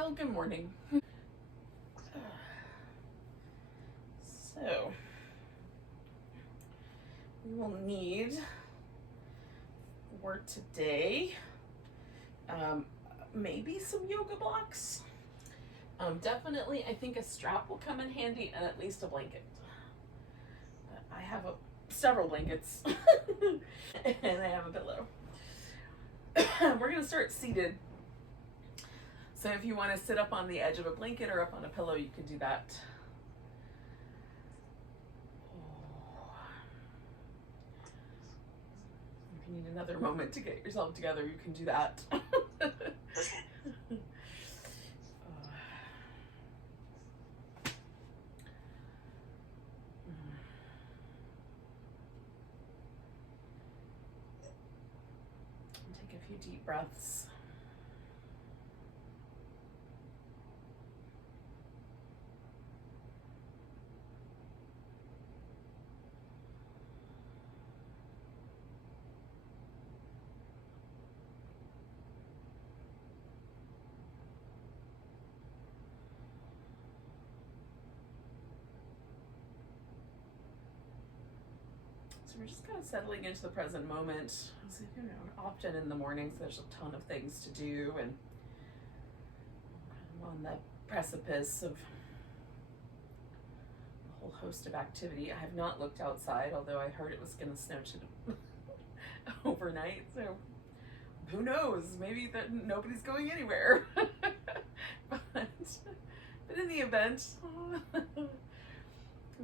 Well, good morning. So, we will need for today maybe some yoga blocks. Definitely, I think a strap will come in handy, and at least a blanket. I have several blankets, and I have a pillow. We're going to start seated. So if you want to sit up on the edge of a blanket or up on a pillow, you can do that. If you need another moment to get yourself together, you can do that. Take a few deep breaths. So we're just kind of settling into the present moment. So, often in the mornings there's a ton of things to do, and I'm on the precipice of a whole host of activity. I have not looked outside, although I heard it was going to snow overnight. So who knows? Maybe that nobody's going anywhere. but in the event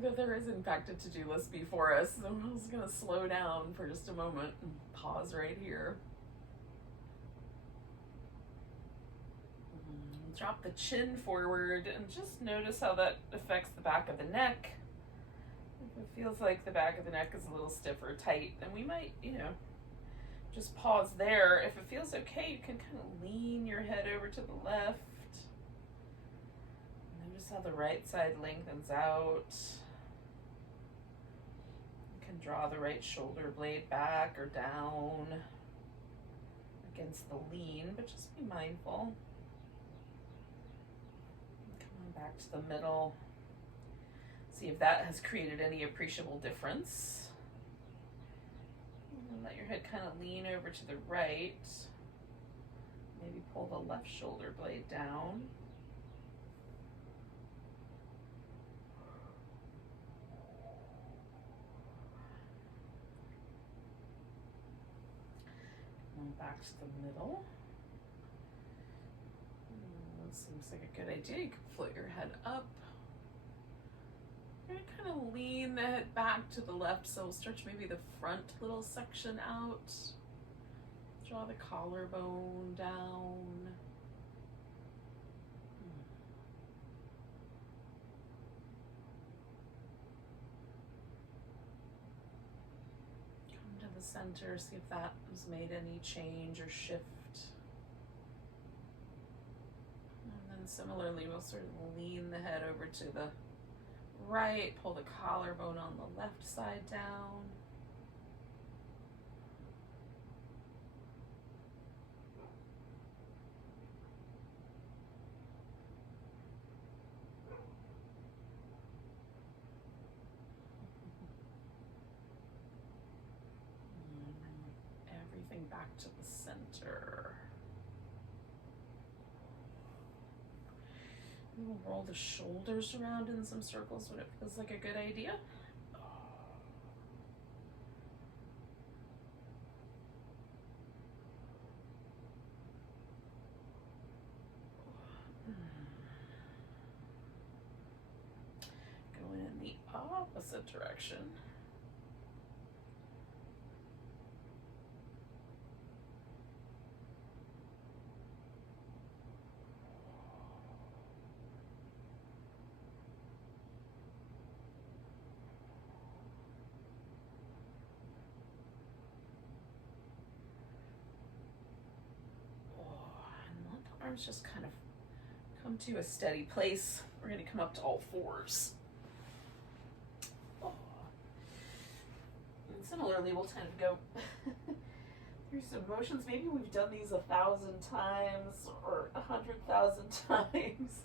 that there is in fact a to-do list before us, so I'm just going to slow down for just a moment and pause right here. Drop the chin forward and just notice how that affects the back of the neck. If it feels like the back of the neck is a little stiff or tight, then we might, just pause there. If it feels okay, you can kind of lean your head over to the left. Notice how the right side lengthens out. You can draw the right shoulder blade back or down against the lean, but just be mindful. Come on back to the middle. See if that has created any appreciable difference. And let your head kind of lean over to the right. Maybe pull the left shoulder blade down. And back to the middle. That seems like a good idea. You can float your head up. You're gonna kind of lean the head back to the left, so stretch maybe the front little section out. Draw the collarbone down. Come to the center, see if that has made any change or shift. And then similarly, we'll sort of lean the head over to the right, pull the collarbone on the left side down. Everything back to the center. We'll roll the shoulders around in some circles when it feels like a good idea. Going in the opposite direction. Arms just kind of come to a steady place. We're going to come up to all fours. And similarly, we'll kind of go Here's some motions. Maybe we've done these 1,000 times or 100,000 times.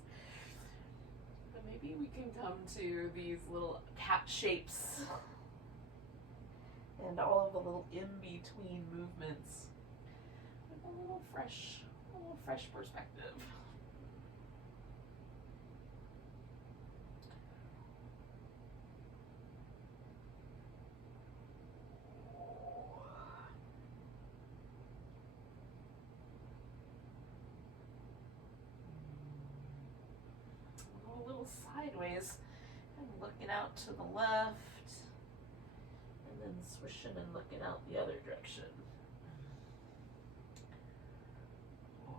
But maybe we can come to these little cat shapes and all of the little in-between movements with a little fresh perspective. Sideways and looking out to the left, and then swishing and looking out the other direction. So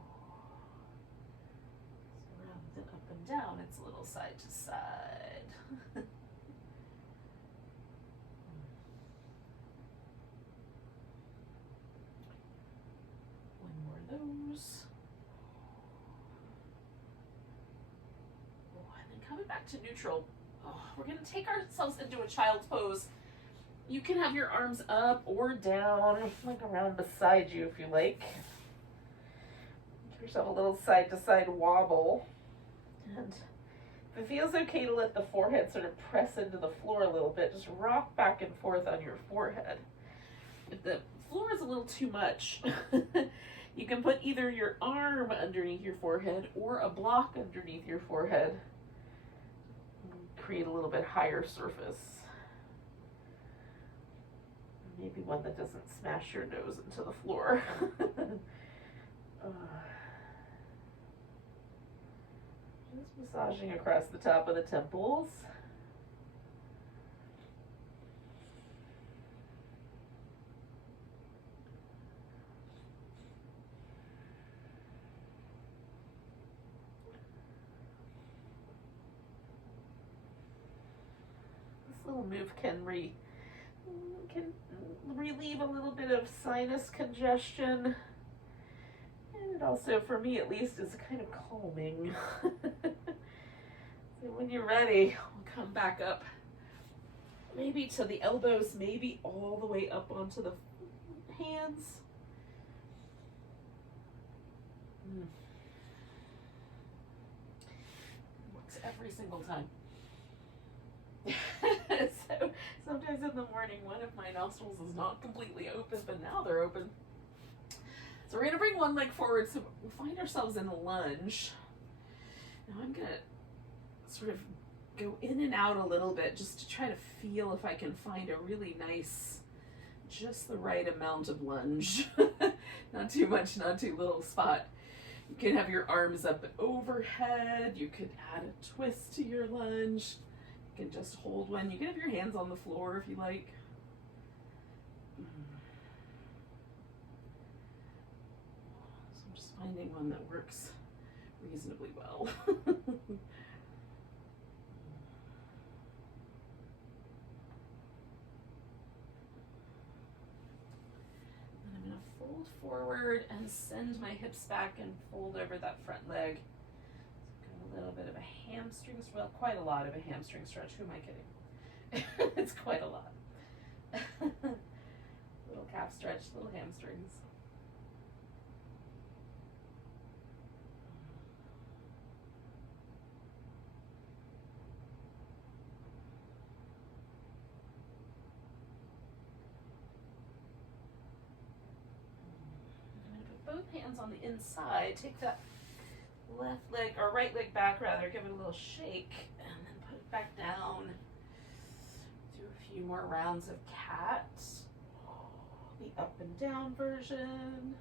rather than up and down, it's a little side to side. One more of those. Coming back to neutral, we're going to take ourselves into a child's pose. You can have your arms up or down, like around beside you if you like. Give yourself a little side-to-side wobble. And if it feels okay to let the forehead sort of press into the floor a little bit, just rock back and forth on your forehead. If the floor is a little too much, you can put either your arm underneath your forehead or a block underneath your forehead. Create a little bit higher surface. Maybe one that doesn't smash your nose into the floor. Just massaging across the top of the temples. Little move can relieve a little bit of sinus congestion, and it also, for me at least, is kind of calming. So when you're ready, we'll come back up, maybe to the elbows, maybe all the way up onto the hands. Works every single time. So sometimes in the morning, one of my nostrils is not completely open, but now they're open. So we're going to bring one leg forward, so we'll find ourselves in a lunge. Now I'm going to sort of go in and out a little bit just to try to feel if I can find a really nice, just the right amount of lunge. Not too much, not too little spot. You can have your arms up overhead. You could add a twist to your lunge. You can just hold one. You can have your hands on the floor if you like. So I'm just finding one that works reasonably well. And I'm going to fold forward and send my hips back and fold over that front leg. A little bit of a hamstring, well, quite a lot of a hamstring stretch. Who am I kidding? It's quite a lot. Little calf stretch, little hamstrings. I'm going to put both hands on the inside. Take that left leg, or right leg back rather, give it a little shake, and then put it back down. Do a few more rounds of cat. The up and down version.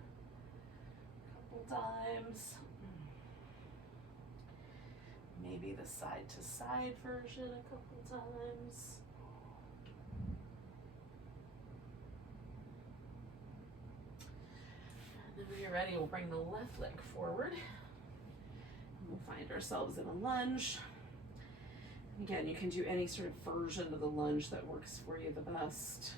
A couple times. Maybe the side to side version a couple times. And then when you're ready, we'll bring the left leg forward. We'll find ourselves in a lunge. Again, you can do any sort of version of the lunge that works for you the best.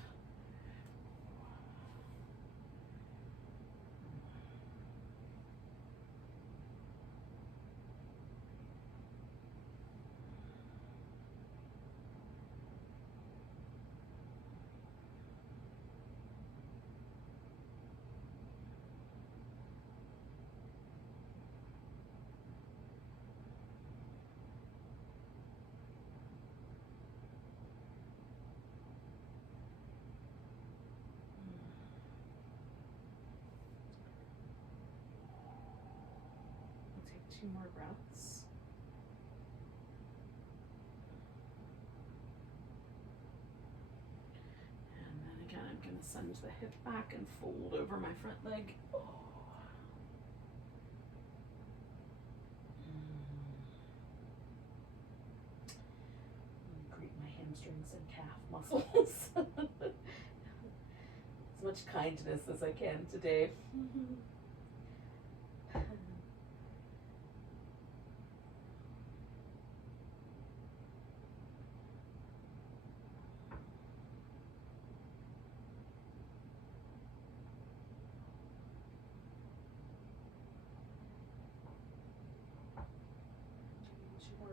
2 more breaths. And then again, I'm going to send the hip back and fold over my front leg. Oh. Greet my hamstrings and calf muscles. As much kindness as I can today.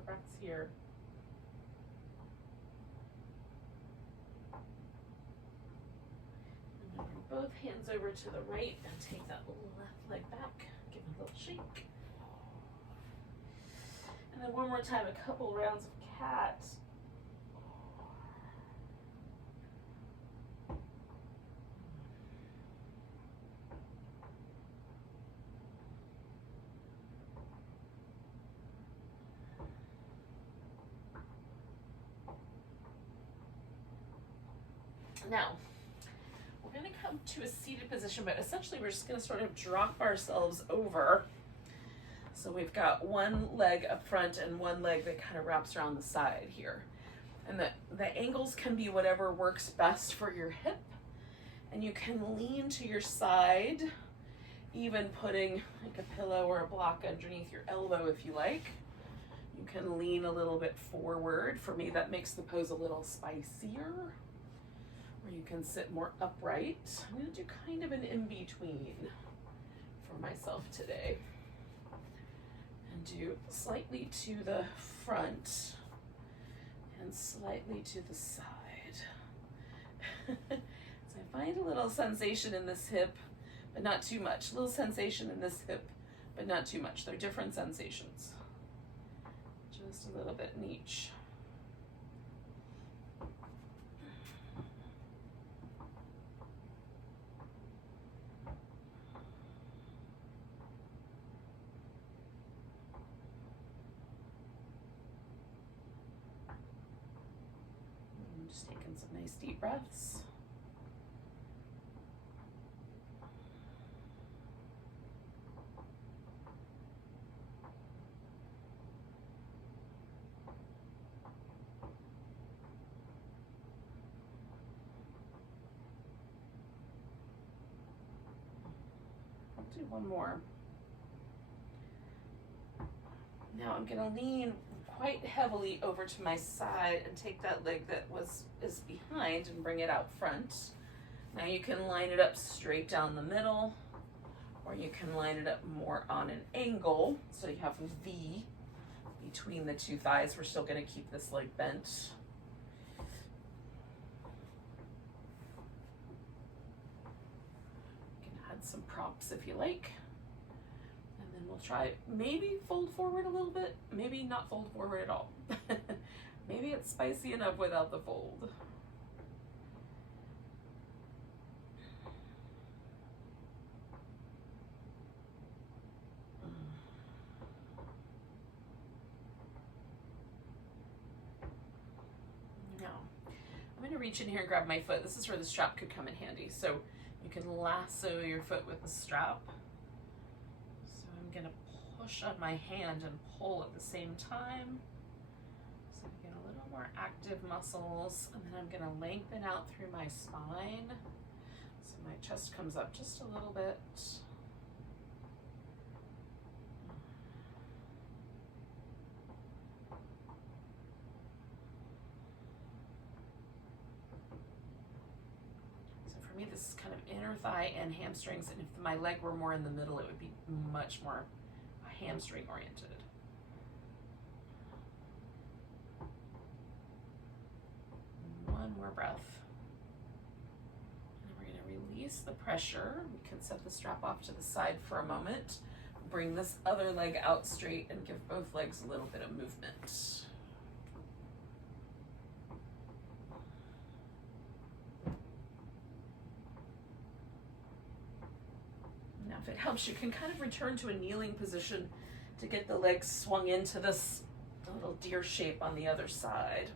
Breaths here. And bring both hands over to the right and take that left leg back. Give it a little shake. And then one more time, a couple rounds of cat. Now, we're going to come to a seated position, but essentially we're just going to sort of drop ourselves over. So we've got one leg up front and one leg that kind of wraps around the side here. And the angles can be whatever works best for your hip. And you can lean to your side, even putting like a pillow or a block underneath your elbow if you like. You can lean a little bit forward. For me, that makes the pose a little spicier. Or you can sit more upright. I'm going to do kind of an in-between for myself today. And do slightly to the front and slightly to the side. So I find a little sensation in this hip, but not too much. A little sensation in this hip, but not too much. They're different sensations. Just a little bit in each. Just taking some nice deep breaths. I'll do one more. Now I'm going to lean quite heavily over to my side and take that leg that is behind and bring it out front. Now you can line it up straight down the middle, or you can line it up more on an angle, so you have a V between the two thighs. We're still going to keep this leg bent. You can add some props if you like. We'll try maybe fold forward a little bit, maybe not fold forward at all. Maybe it's spicy enough without the fold. Now, I'm going to reach in here and grab my foot. This is where the strap could come in handy. So you can lasso your foot with the strap. I'm going to push on my hand and pull at the same time, so I get a little more active muscles, and then I'm going to lengthen out through my spine so my chest comes up just a little bit. For me, this is kind of inner thigh and hamstrings, and if my leg were more in the middle, it would be much more hamstring oriented. One more breath. And we're going to release the pressure. We can set the strap off to the side for a moment. Bring this other leg out straight and give both legs a little bit of movement. If it helps, you can kind of return to a kneeling position to get the legs swung into this little deer shape on the other side.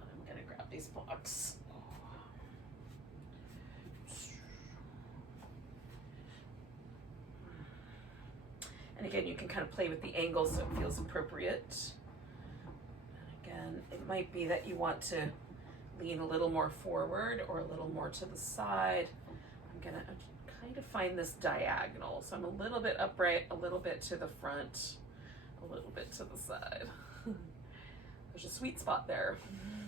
I'm gonna grab these blocks. And again, you can kind of play with the angles so it feels appropriate. And again, it might be that you want to lean a little more forward or a little more to the side. I'm gonna kind of find this diagonal. So I'm a little bit upright, a little bit to the front, a little bit to the side. There's a sweet spot there.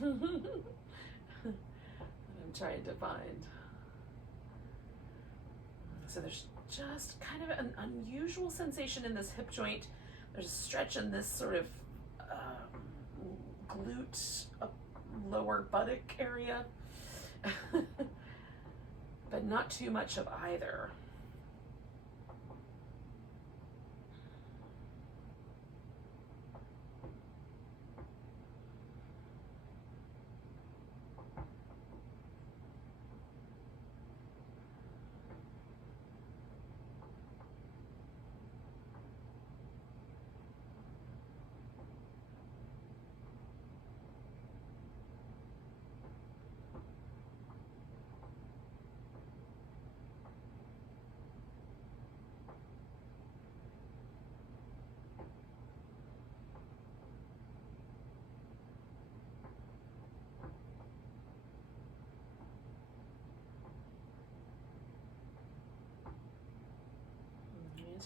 I'm trying to find. So there's just kind of an unusual sensation in this hip joint. There's a stretch in this sort of glute, lower buttock area, but not too much of either.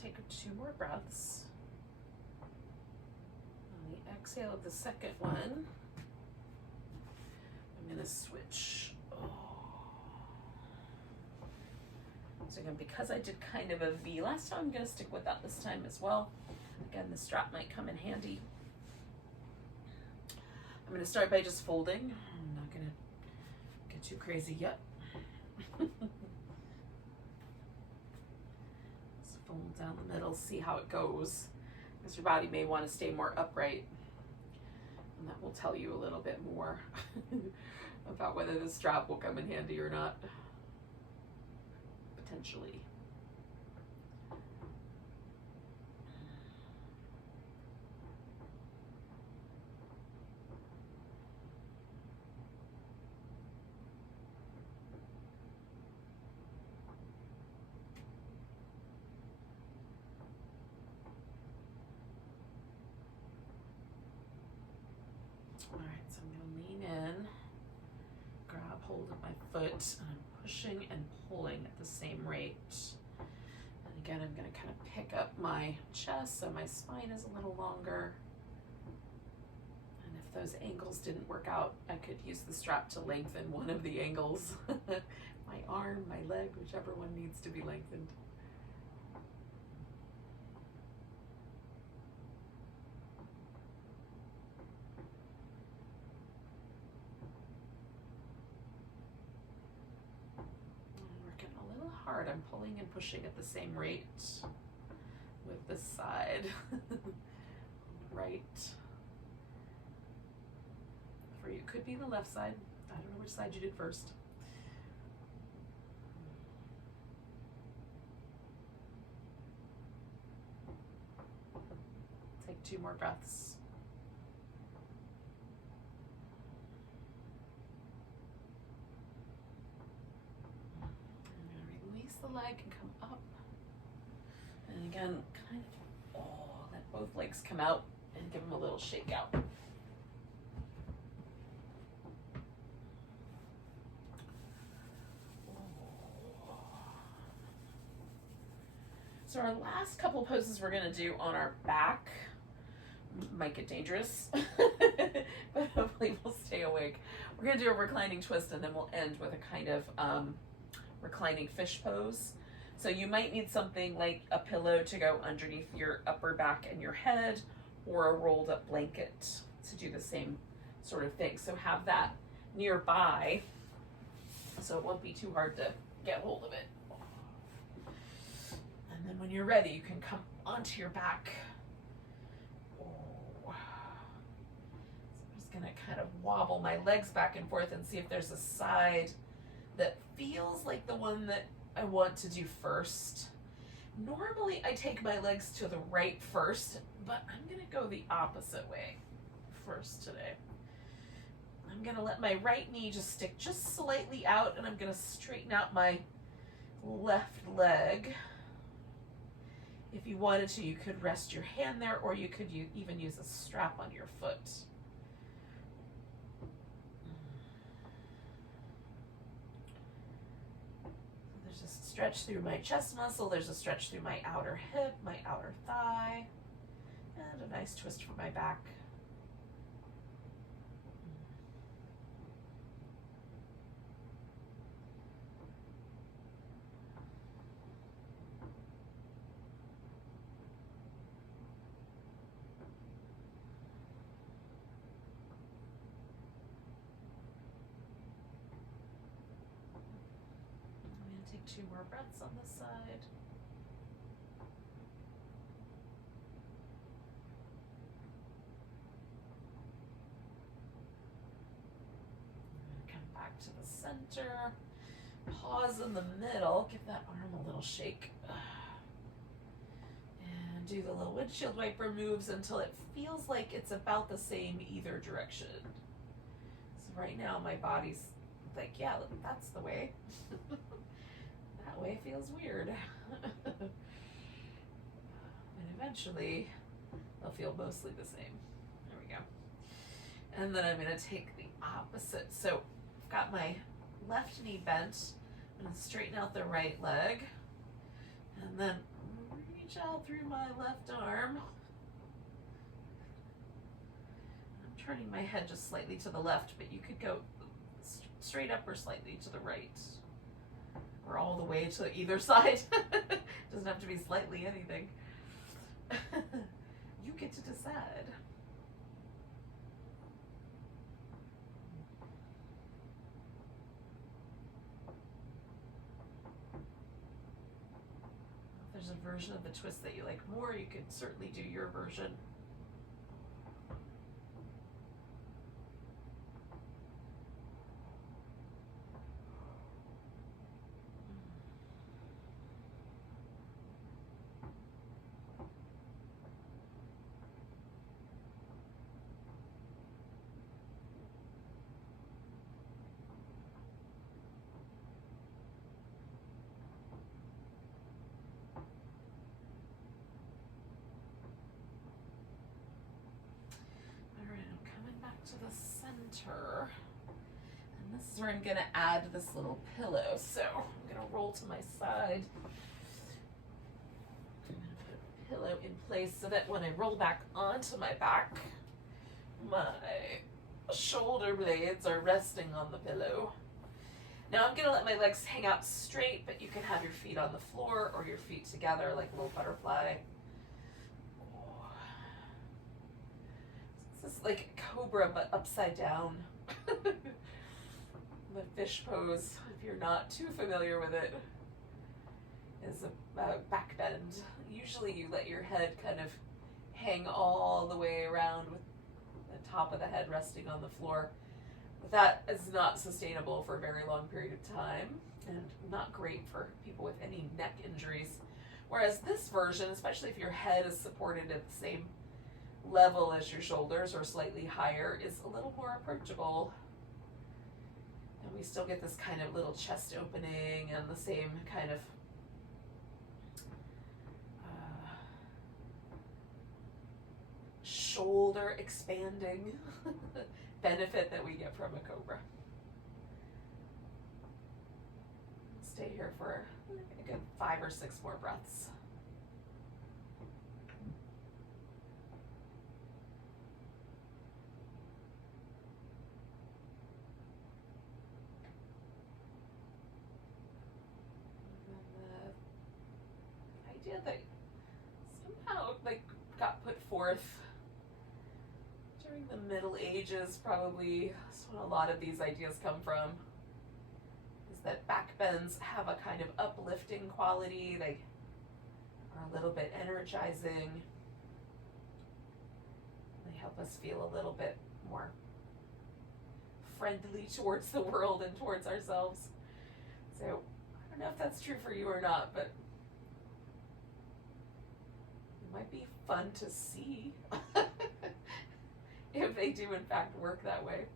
Take 2 more breaths. On the exhale of the second one, I'm going to switch. So again, because I did kind of a V last time, I'm going to stick with that this time as well. Again, the strap might come in handy. I'm going to start by just folding. I'm not going to get too crazy yet. Fold down the middle, see how it goes, because your body may want to stay more upright, and that will tell you a little bit more about whether the strap will come in handy or not, potentially. Alright, so I'm going to lean in, grab hold of my foot, and I'm pushing and pulling at the same rate. And again, I'm going to kind of pick up my chest so my spine is a little longer. And if those angles didn't work out, I could use the strap to lengthen one of the angles. My arm, my leg, whichever one needs to be lengthened. Hard. I'm pulling and pushing at the same rate with this side. Right. For you, could be the left side. I don't know which side you did first. Take 2 more breaths. The leg and come up, and again, kind of let both legs come out and give them a little shake out. So our last couple poses we're going to do on our back might get dangerous, but hopefully we'll stay awake. We're going to do a reclining twist, and then we'll end with a kind of reclining fish pose. So you might need something like a pillow to go underneath your upper back and your head, or a rolled up blanket to do the same sort of thing. So have that nearby so it won't be too hard to get hold of it. And then when you're ready, you can come onto your back. So I'm just gonna kind of wobble my legs back and forth and see if there's a side that feels like the one that I want to do first. Normally I take my legs to the right first, but I'm gonna go the opposite way first today. I'm gonna let my right knee just stick just slightly out, and I'm gonna straighten out my left leg. If you wanted to, you could rest your hand there, or you could even use a strap on your foot. There's a stretch through my chest muscle, there's a stretch through my outer hip, my outer thigh, and a nice twist for my back. Take 2 more breaths on this side. Come back to the center. Pause in the middle. Give that arm a little shake. And do the little windshield wiper moves until it feels like it's about the same either direction. So right now my body's like, yeah, that's the way. That way feels weird. And eventually they'll feel mostly the same. There we go. And then I'm going to take the opposite. So I've got my left knee bent. I'm going to straighten out the right leg. And then reach out through my left arm. I'm turning my head just slightly to the left, but you could go straight up or slightly to the right. Or all the way to either side. Doesn't have to be slightly anything. You get to decide. If there's a version of the twist that you like more, you could certainly do your version. To the center, and this is where I'm going to add this little pillow. So I'm going to roll to my side. I'm going to put a pillow in place so that when I roll back onto my back, my shoulder blades are resting on the pillow. Now I'm going to let my legs hang out straight, but you can have your feet on the floor or your feet together like a little butterfly. This is like a cobra, but upside down. The fish pose, if you're not too familiar with it, is a back bend. Usually you let your head kind of hang all the way around with the top of the head resting on the floor. But that is not sustainable for a very long period of time and not great for people with any neck injuries. Whereas this version, especially if your head is supported at the same level as your shoulders or slightly higher, is a little more approachable, and we still get this kind of little chest opening and the same kind of shoulder expanding benefit that we get from a cobra. Stay here for a good 5 or 6 more breaths. Idea that somehow got put forth during the Middle Ages, probably that's when a lot of these ideas come from, is that back bends have a kind of uplifting quality. They are a little bit energizing. They help us feel a little bit more friendly towards the world and towards ourselves. So I don't know if that's true for you or not, but might be fun to see if they do in fact work that way.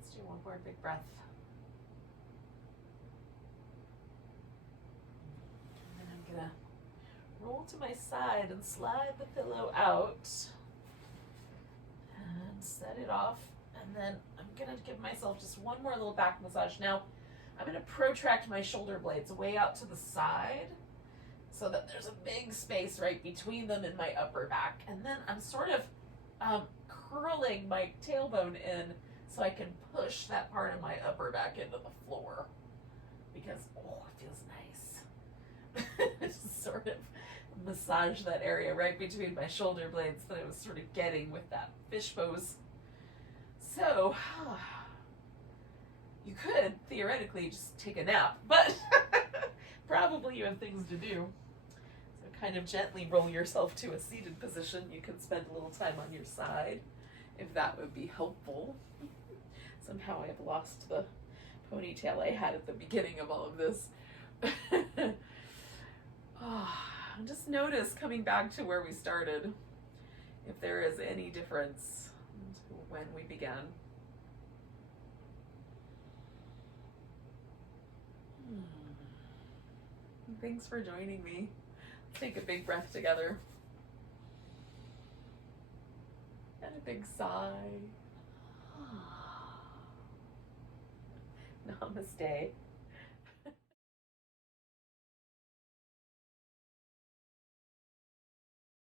Let's do one more big breath. And then I'm gonna roll to my side and slide the pillow out and set it off. And then I'm gonna give myself just one more little back massage. Now, I'm gonna protract my shoulder blades way out to the side so that there's a big space right between them and my upper back. And then I'm sort of curling my tailbone in so I can push that part of my upper back into the floor because, oh, it feels nice. Just sort of massage that area right between my shoulder blades that I was sort of getting with that fish pose. So, you could theoretically just take a nap, but probably you have things to do. So kind of gently roll yourself to a seated position. You can spend a little time on your side if that would be helpful. Somehow I've lost the ponytail I had at the beginning of all of this. Just notice, coming back to where we started, if there is any difference to when we began. Thanks for joining me. Take a big breath together. And a big sigh. Namaste.